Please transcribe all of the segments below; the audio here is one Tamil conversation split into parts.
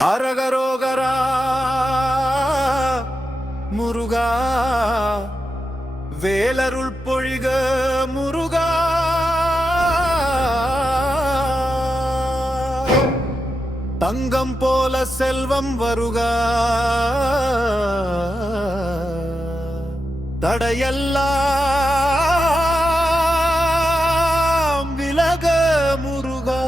அரகரோகரா முருகா வேலருள் பொழிக முருகா தங்கம் போல செல்வம் வருகா தடையெல்லாம் விலக முருகா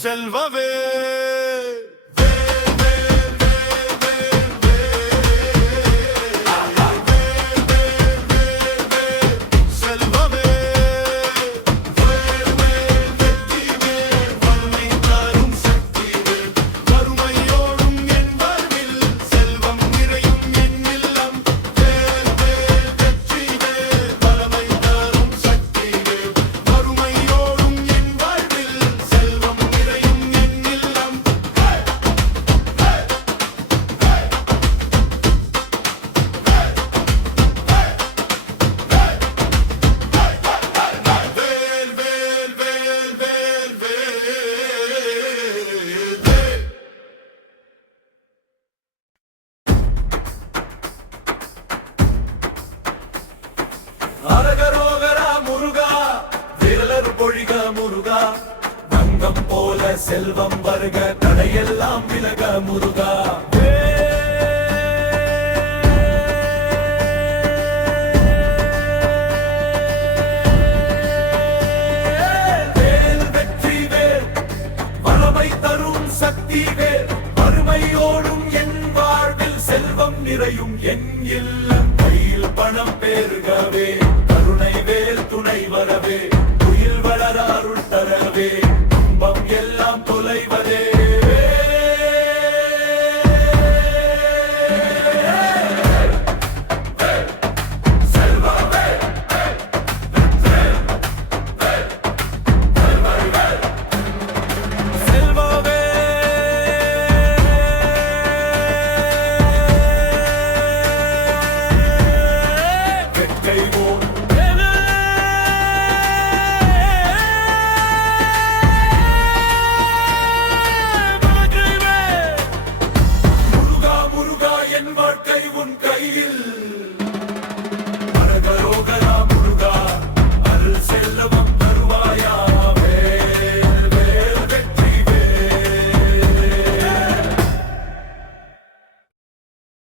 செல்வவே அரகரோகரா முருகா விரலர் பொழிக முருகா தங்கம் போல செல்வம் வருக தடையெல்லாம் விலக முருகா வேல் வெற்றி வேல் வளமை தரும் சக்தி வேல் வறுமையோடும் என் வாழ்வில் செல்வம் நிறையும் என் இல்லம் கையில் பணம் பெருகவே கருணை வேல் துணை வரவே உயில் வளர அருள் தரவே துன்பம் எல்லாம் தொலைவதே